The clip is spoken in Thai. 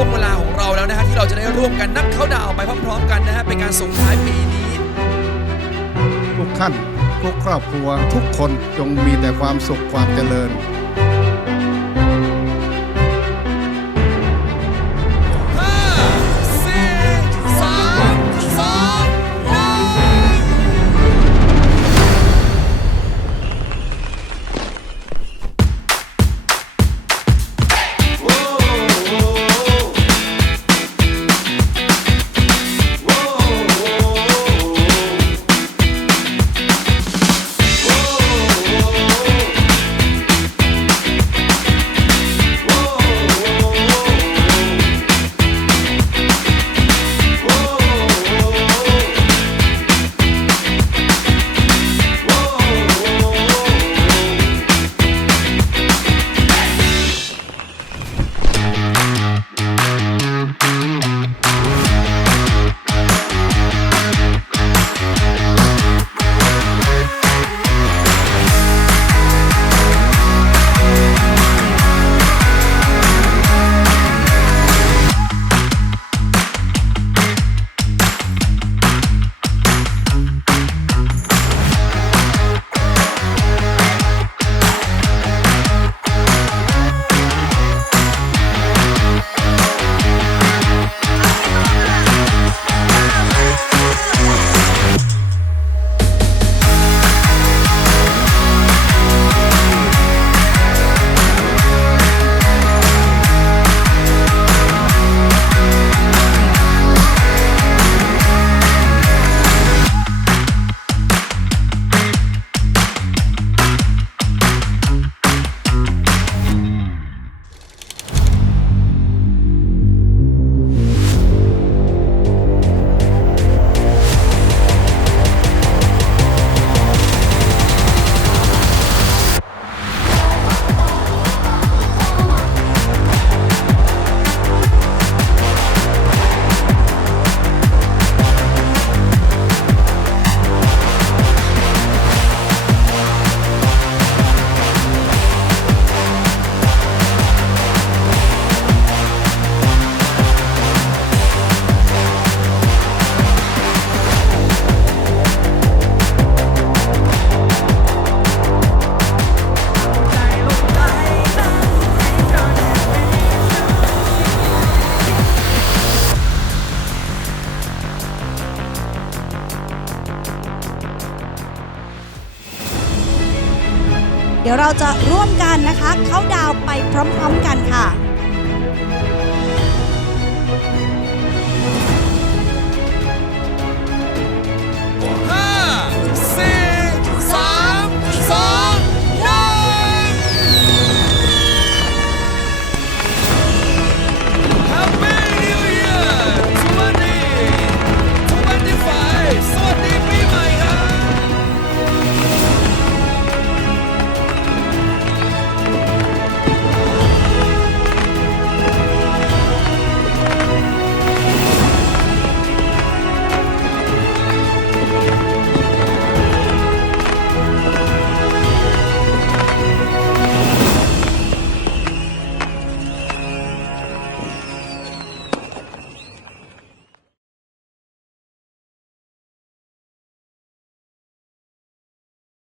ช่วงเวลาของเราแล้วนะฮะที่เราจะได้ร่วมกันนับเข้าดาวไปพร้อมๆกันนะฮะเป็นการส่งท้ายปีนี้ ทุกท่านทุกครอบครัวทุกคนจงมีแต่ความสุขความเจริญ ดี๋ยวเราจะร่วมกันนะคะ เข้าดาวไปพร้อมๆกันค่ะ